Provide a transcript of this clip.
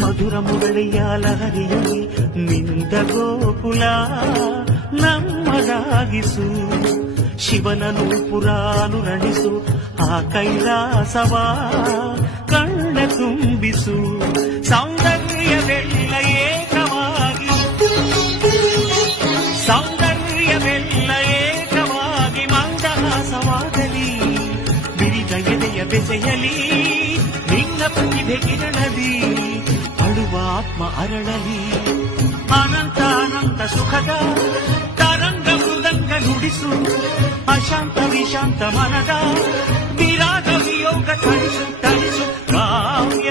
ಮಧುರ ಮುರಳಿಯ ಲಹರಿಯಲ್ಲಿ ನಿಂದ ಗೋಕುಲ ನಮ್ಮದಾಗಿಸು. ಶಿವನನು ಪುರಾನುರಣಿಸು ಆ ಕೈಲಾಸವ ಕಣ್ಣ ತುಂಬಿಸು. ಸೌಂದರ್ಯವೆಲ್ಲ ಏಕವಾಗಿ, ಸೌಂದರ್ಯವೆಲ್ಲ ಏಕವಾಗಿ ಮಂದಹಾಸವಾಗಲಿ. ಬಿರಿದ ಎದೆಯ ಬೆಸೆಯಲಿ ನಿನ್ನ ಪ್ರತಿಭೆ ಕಿರಣದಿ. ಅಳುವ ಆತ್ಮ ಅರಳಲಿ ಅನಂತ ಅನಂತ ಸುಖದ ತರಂಗ ಮೃದಂಗ ನುಡಿಸು. ಅಶಾಂತ ವಿಶಾಂತ ಮನದ ವಿರಾಗ ವಿಯೋಗ ತರಿಸು ತರಿಸು ಕಾವ್ಯ.